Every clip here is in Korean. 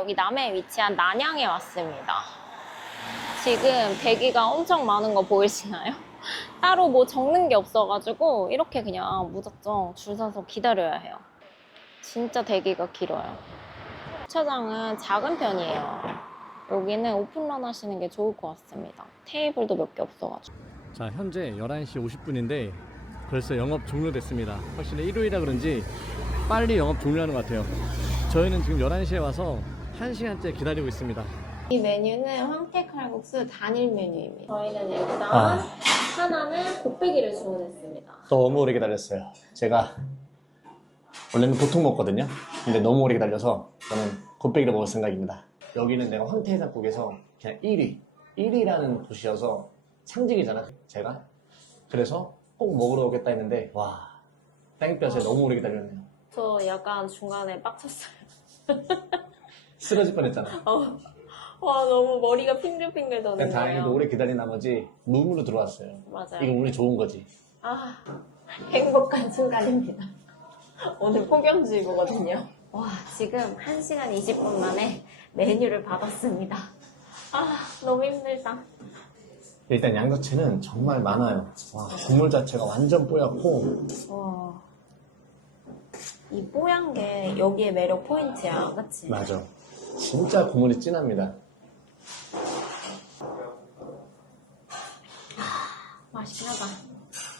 여기 남해에 위치한 난양에 왔습니다. 지금 대기가 엄청 많은 거 보이시나요? 따로 뭐 적는 게 없어가지고 이렇게 그냥 무작정 줄 서서 기다려야 해요. 진짜 대기가 길어요. 주차장은 작은 편이에요. 여기는 오픈런 하시는 게 좋을 것 같습니다. 테이블도 몇 개 없어가지고. 자 현재 11시 50분인데 벌써 영업 종료됐습니다 확실히 일요일이라 그런지 빨리 영업 종료하는 것 같아요 저희는 지금 11시에 와서 1시간째 기다리고 있습니다 이 메뉴는 황태 칼국수 단일 메뉴입니다. 저희는 일단 아. 하나는 곱빼기를 주문했습니다. 너무 오래 기다렸어요 제가 원래는 보통 먹거든요 근데 너무 오래 기다려서 저는 곱빼기를 먹을 생각입니다 여기는 내가 황태해장국에서 그냥 1위 1위라는 곳이어서 상징이잖아 제가 그래서 꼭 먹으러 오겠다 했는데 와 땡볕에 너무 오래 기다렸네요 저 약간 중간에 빡쳤어요. 쓰러질 뻔했잖아 어. 와 너무 머리가 핑글핑글 도는 근데 다행히도. 오래 기다린 나머지 룸으로 들어왔어요 맞아요. 이거 운이 좋은 거지 아 행복한 순간입니다. 오늘 폭염주의보거든요. 와 지금 1시간 20분 만에 메뉴를 받았습니다. 아 너무 힘들다. 일단 양자채는 정말 많아요 와 국물 자체가 완전 뽀얗고 와. 이 뽀얀 게 여기에 매력 포인트야, 그치? 맞아 진짜 국물이 진합니다 맛있긴 하다.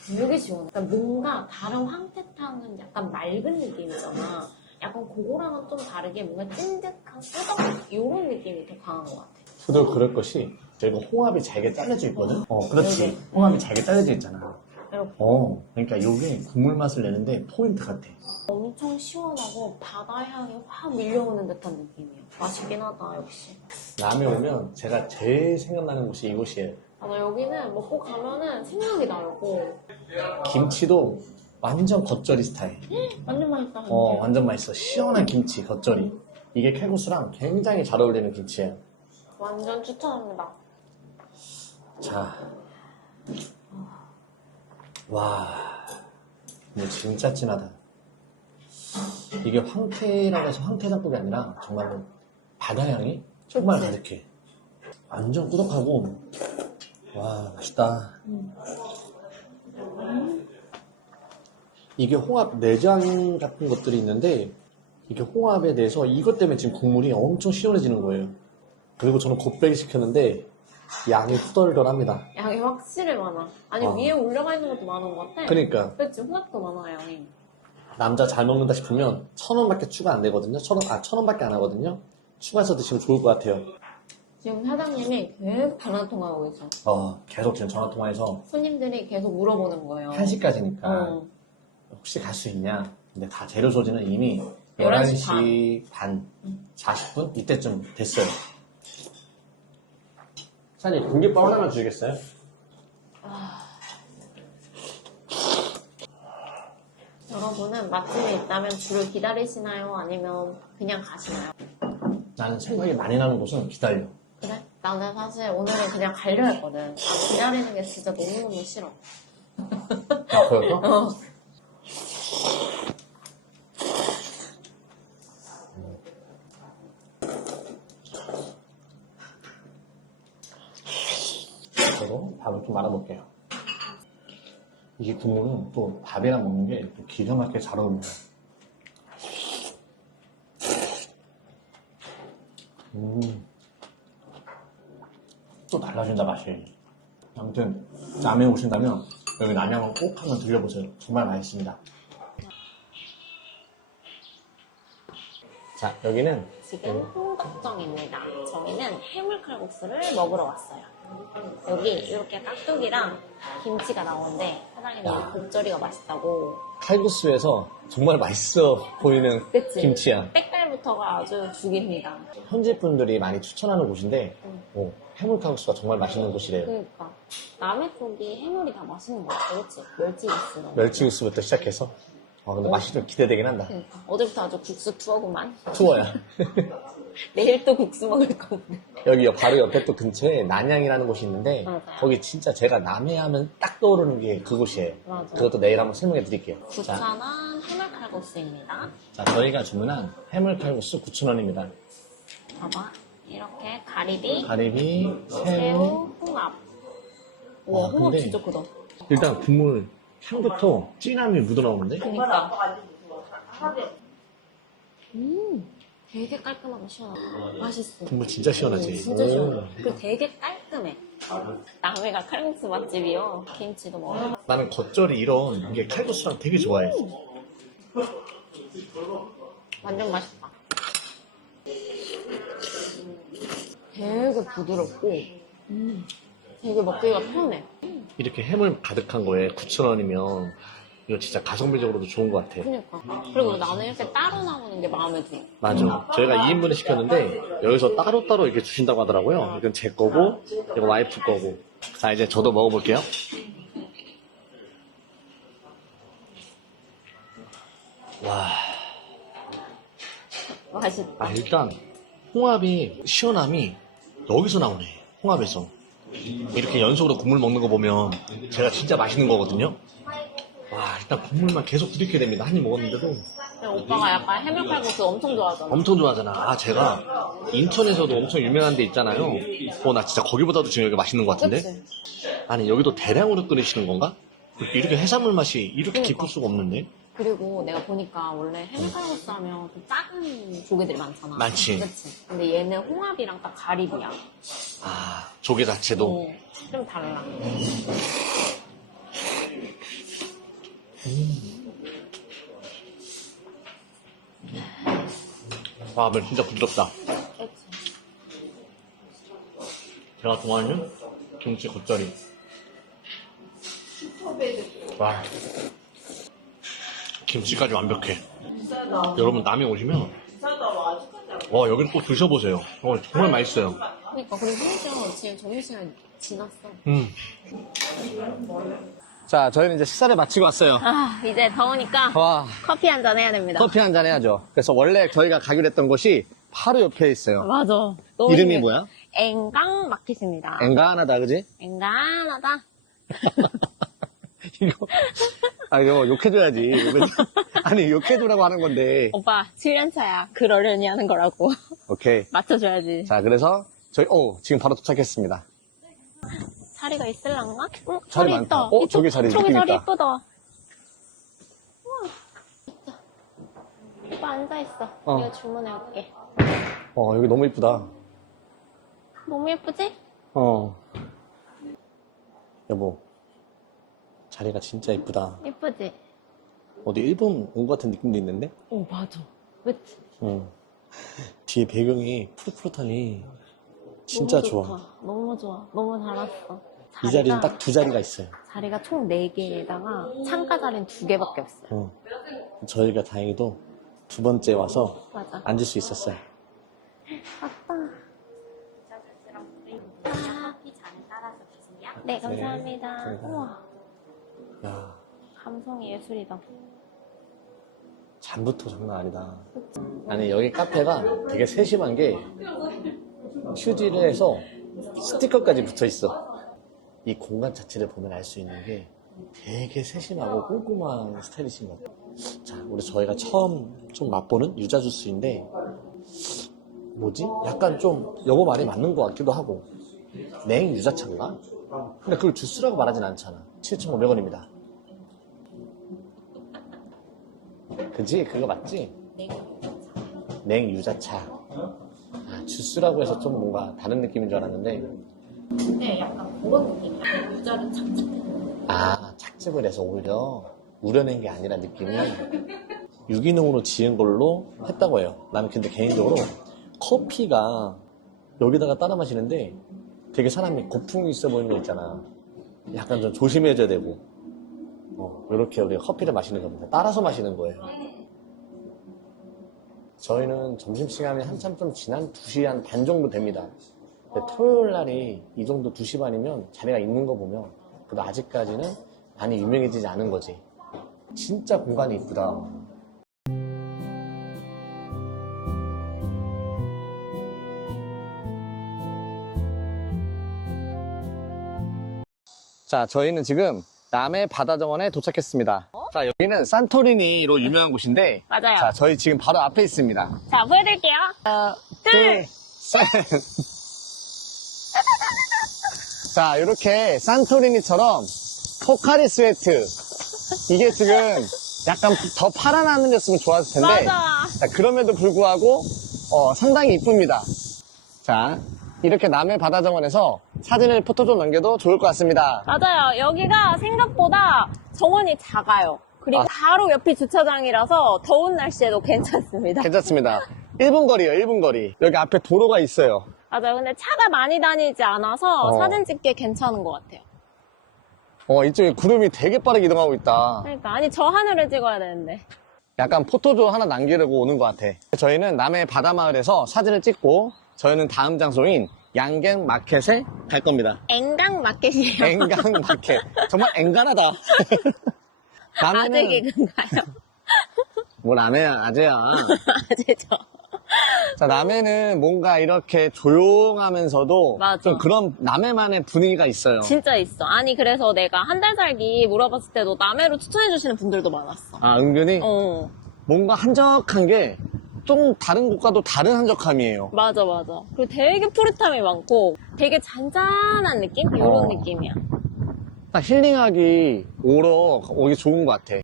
되게 시원해. 그러니까 뭔가 다른 황태탕은 약간 맑은 느낌이잖아. 약간 그거랑은 좀 다르게 뭔가 찐득한 꾸덕 이런 느낌이 더 강한 것 같아. 저도 그럴 것이 저희가 홍합이 잘게 잘려져 있거든 어 그렇지. 홍합이 잘게 잘려져 있잖아 이렇게 어 그러니까 이게 국물 맛을 내는데 포인트 같아 엄청 시원하고 바다 향이 확 밀려오는 듯한 느낌이야. 맛있긴 하다, 역시. 남해 오면 제가 제일 생각나는 곳이 이곳이에요 아, 나 여기는 먹고 가면은 생각이 나고 김치도 완전 겉절이 스타일 완전 맛있다. 어 완전 맛있어 시원한 김치 겉절이 이게 칼국수랑 굉장히 잘 어울리는 김치예요 완전 추천합니다. 자, 와, 진짜 진하다. 이게 황태라고 해서 황태장국이 아니라 정말로 바다향이 정말? 가득해. 완전 꾸덕하고, 와, 맛있다. 이게 홍합 내장 같은 것들이 있는데, 이게 홍합에 대해서 이것 때문에 지금 국물이 엄청 시원해지는 거예요. 그리고 저는 곱빼기 시켰는데, 양이 후덜덜합니다. 양이 확실히 많아. 아니, 어. 위에 올라가 있는 것도 많은 것 같아. 그러니까 그치, 홍합도 많아, 양이. 남자 잘 먹는다 싶으면 천 원밖에 추가 안 되거든요. 천 원, 아, 천 원밖에 안 하거든요. 추가해서 드시면 좋을 것 같아요. 지금 사장님이 계속 전화 통화하고 계셔. 어, 계속 지금 전화 통화해서 손님들이 계속 물어보는 거예요. 1시까지니까 어. 혹시 갈 수 있냐? 근데 다 재료 소지는 이미 11시 11시 반, 40분? 이때쯤 됐어요. 사장님, 공깃밥 하나만 주시겠어요? 여러분은 맛집에 있다면 줄을 기다리시나요? 아니면 그냥 가시나요? 나는 생각이 많이 나는 곳은 기다려. 그래? 나는 사실 오늘은 그냥 가려 했거든. 아, 기다리는 게 진짜 너무너무 싫어. 아, 그럴까? 어. 그리고 밥을 좀 말아볼게요. 이게 국물은 또 밥이랑 먹는 게 또 기가 막히게 잘 어울려요. 음. 또 달라진다, 맛이. 아무튼, 남해 오신다면 여기 남양은 꼭 한번 들려보세요. 정말 맛있습니다. 자, 여기는 지금 홍덕정입니다. 저희는 해물칼국수를 먹으러 왔어요. 여기 이렇게 깍두기랑 김치가 나오는데 사장님이 야. 곱절이가 맛있다고 칼국수에서 정말 맛있어 보이는 그치? 김치야. 색깔부터가 아주 죽입니다. 현지 분들이 많이 추천하는 곳인데 음. 오, 해물칼국수가 정말 맛있는 곳이래요. 그러니까 남해 쪽이 해물이 다 맛있는 것 같아, 그렇지? 멸치 있어. 멸치국수부터 시작해서 아 근데 맛이 좀 기대되긴 한다. 그러니까 어제부터 아주 국수 투어구만. 투어야. 내일 또 국수 먹을 거고. 여기 바로 옆에 또 근처에 난양이라는 곳이 있는데 맞아요. 거기 진짜 제가 남해하면 딱 떠오르는 게 그곳이에요. 맞아. 그것도 내일 한번 설명해 드릴게요. 자, 구천원 해물칼국수입니다. 자, 저희가 주문한 해물칼국수 9,000원입니다. 봐봐. 이렇게 가리비, 가리비, 새우. 새우, 홍합. 와, 와, 홍합 근데- 진짜 크다. 일단 국물 향부터 진함이 묻어나오는데? 그니까. 음, 되게 깔끔하고 시원하다. 맛있어. 국물 진짜 시원하지? 음, 진짜 오. 시원해. 그리고 되게 깔끔해. 남해가 칼국수 맛집이요. 김치도 먹어. 나는 겉절이 이런 게 칼국수랑 되게 좋아해. 완전 맛있다. 되게 부드럽고, 음, 되게 먹기가 편해. 이렇게 해물 가득한 거에 9,000원이면 이거 진짜 가성비적으로도 좋은 것 같아. 그니까. 그리고 나는 이렇게 따로 나오는 게 마음에 들어. 맞아. 저희가 2인분을 시켰는데 여기서 따로따로 이렇게 주신다고 하더라고요. 이건 제 거고, 이거 와이프 거고. 자, 이제 저도 먹어볼게요. 와, 맛있다. 아, 일단 홍합이 시원함이 여기서 나오네. 홍합에서. 이렇게 연속으로 국물 먹는 거 보면 제가 진짜 맛있는 거거든요. 와, 일단 국물만 계속 부딪혀야 됩니다. 한 입 먹었는데도 오빠가 약간 해물칼국수 엄청 좋아하잖아. 엄청 좋아하잖아. 아, 제가 인천에서도 엄청 유명한 데 있잖아요. 어, 나 진짜 거기보다도 지금 여기 맛있는 것 같은데? 그치? 아니, 여기도 대량으로 끓이시는 건가? 이렇게 해산물 맛이 이렇게 그러니까. 깊을 수가 없는데? 그리고 내가 보니까 원래 해물칼국수 하면 좀 작은 조개들이 많잖아. 많지. 그치? 근데 얘는 홍합이랑 딱 가리비야. 아, 조개 자체도. 어, 좀 달라. 와, 면 진짜 부드럽다. 그치? 제가 좋아하는 김치 겉절이. 와. 김치까지 완벽해. 여러분, 남해 오시면, 와, 여기를 꼭 드셔보세요. 어, 정말 맛있어요. 그러니까 그리고 심지어 지금 점심시간 지났어. 음. 자, 저희는 이제 식사를 마치고 왔어요. 아 이제 더우니까 와, 커피 한 잔 해야 됩니다. 커피 한 잔 해야죠. 그래서 원래 저희가 가기로 했던 곳이 바로 옆에 있어요. 맞아. 너무 이름이 유명해. 뭐야? 앵강 마켓입니다. 엔간하다, 그지? 앵간하다. 이거, 아, 이거 욕해줘야지. 이거 아니, 욕해주라고 하는 건데. 오빠 7년 차야. 그러려니 하는 거라고. 오케이. 맞춰줘야지. 자, 그래서 저희, 오, 지금 바로 도착했습니다. 자리가 있을란가? 어, 자리 자리 많다. 있다. 어, 이쪽, 저기 자리 저기 자리 있다. 이쁘다. 우와. 오빠 앉아 있어. 어. 내가 주문해 올게. 어, 여기 너무 이쁘다. 너무 예쁘지? 어. 여보, 자리가 진짜 이쁘다. 예쁘지? 어디 일본 온 것 같은 느낌도 있는데? 오, 맞아. 그치? 응. 뒤에 배경이 푸릇푸릇하니 진짜 너무 좋아. 너무 좋아. 너무 잘 왔어. 이 자리는 딱 두 자리가 있어요. 자리가 총 4개에다가 창가 자리는 2개밖에 없어요. 어. 저희가 다행히도 두 번째 와서 맞아. 앉을 수 있었어요. 아빠. 커피 잔을 따라서 주세요. 네, 감사합니다. 네. 우와, 야, 감성이 예술이다. 잠부터 장난 아니다. 아니, 여기 카페가 되게 세심한 게 휴지를 해서 스티커까지 붙어 있어. 이 공간 자체를 보면 알 수 있는 게 되게 세심하고 꼼꼼한 스타일이신 것 같아요. 자, 우리 저희가 처음 좀 맛보는 유자 주스인데 뭐지? 약간 좀 여보 말이 맞는 것 같기도 하고 냉 유자차인가? 근데 그걸 주스라고 말하진 않잖아. 7,500원입니다. 그지? 그거 맞지? 냉 유자차. 아, 주스라고 해서 좀 뭔가 다른 느낌인 줄 알았는데, 근데 약간 그런 느낌이야. 유자를 착착해. 아, 착즙을 해서 오히려 우려낸 게 아니라 느낌이 유기농으로 지은 걸로 했다고 해요. 나는 근데 개인적으로 커피가 여기다가 따라 마시는데 되게 사람이 거품이 있어 보이는 거 있잖아. 약간 좀 조심해줘야 되고. 어, 이렇게 우리가 커피를 마시는 겁니다. 따라서 마시는 거예요. 저희는 점심시간이 한참 좀 지난 2시 한 반 정도 됩니다. 토요일 날이 이 정도 2시 반이면 자리가 있는 거 보면 그래도 아직까지는 많이 유명해지지 않은 거지. 진짜 공간이 이쁘다. 자, 저희는 지금 남해 바다 정원에 도착했습니다. 자, 여기는 산토리니로 유명한 곳인데, 맞아요. 자, 저희 지금 바로 앞에 있습니다. 자, 보여드릴게요. 둘, 자, 이렇게 산토리니처럼 포카리 스웨트. 이게 지금 약간 더 파란 하늘이었으면 좋았을 텐데. 맞아. 자, 그럼에도 불구하고 어, 상당히 이쁩니다. 자, 이렇게 남해 바다 정원에서 사진을 포토존 남겨도 좋을 것 같습니다. 맞아요. 여기가 생각보다 정원이 작아요. 그리고 아. 바로 옆이 주차장이라서 더운 날씨에도 괜찮습니다. 괜찮습니다. 1분 거리예요, 1분 거리. 여기 앞에 도로가 있어요. 맞아요. 근데 차가 많이 다니지 않아서 어. 사진 찍기 괜찮은 것 같아요. 어, 이쪽에 구름이 되게 빠르게 이동하고 있다. 그러니까 아니 저 하늘을 찍어야 되는데. 약간 포토존 하나 남기려고 오는 것 같아. 저희는 남해 바다마을에서 사진을 찍고 저희는 다음 장소인 양갱 마켓에 갈 겁니다. 앵강 마켓이에요. 앵강 마켓. 정말 앵간하다. 아재 개그인가요? 뭐 남해야, 아재야. 아재죠. 자, 남해는 뭔가 이렇게 조용하면서도 맞아. 좀 그런 남해만의 분위기가 있어요. 진짜 있어. 아니 그래서 내가 한 달 살기 물어봤을 때도 남해로 추천해 주시는 분들도 많았어. 아, 은근히 어, 뭔가 한적한 게 좀 다른 곳과도 다른 한적함이에요. 맞아 맞아. 그리고 되게 푸릇함이 많고 되게 잔잔한 느낌? 이런 어. 느낌이야. 딱 힐링하기 오러 오기 좋은 것 같아.